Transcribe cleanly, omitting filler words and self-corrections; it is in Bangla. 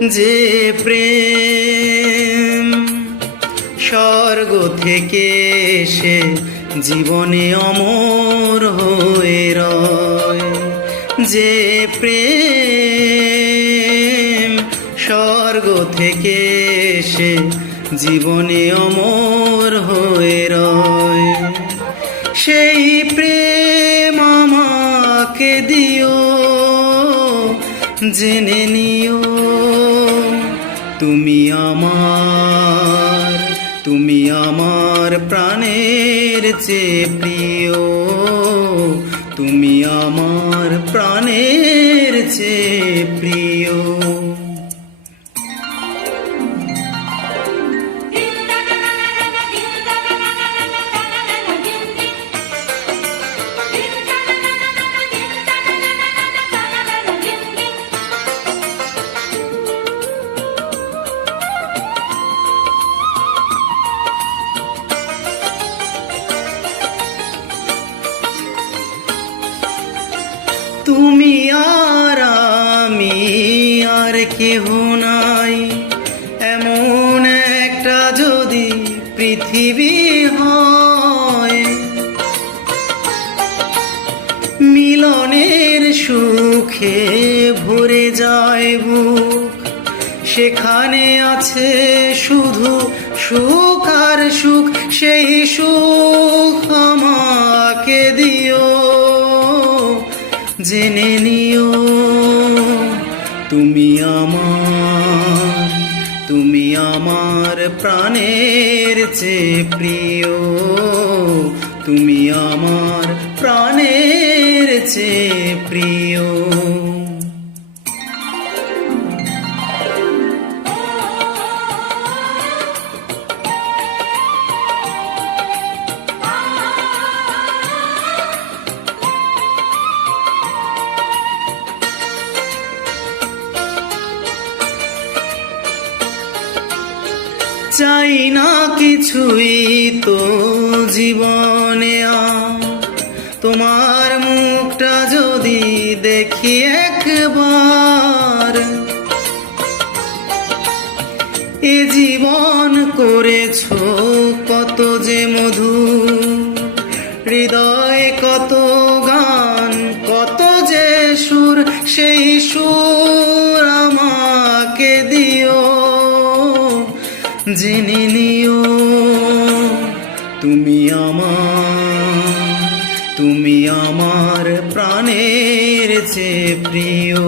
যে প্রেম স্বর্গ থেকে এসে জীবনে অমর হয়ে রয়, যে প্রেম স্বর্গ থেকে এসে জীবনে অমর হয়ে রয়, সেই প্রেম আমাকে দিও, জেনে নিও তুমি আমার প্রাণের চেয়ে প্রিয়, তুমি আমার প্রাণের চেয়ে প্রিয়। তুমি আর আমি আর কেহ নাই, এমন একটা যদি পৃথিবী হয়, মিলনের সুখে ভরে যায় বুক, সেখানে আছে শুধু সুখ আর সুখ, সেই সুখ আমাকে দিও, জেনে নিও তুমি আমার প্রাণের চেয়ে প্রিয়, তুমি আমার প্রাণের চেয়ে প্রিয়। চাই না কিছুই তো জীবনে, তোমার মুখটা যদি দেখি একবার, এ জীবন করেছো কত যে মধু, হৃদয়ে কত গান কত যে সুর, সেই সুর আমাকে দিও, জেনে নিও তুমি আমার প্রাণের চেয়ে প্রিয়।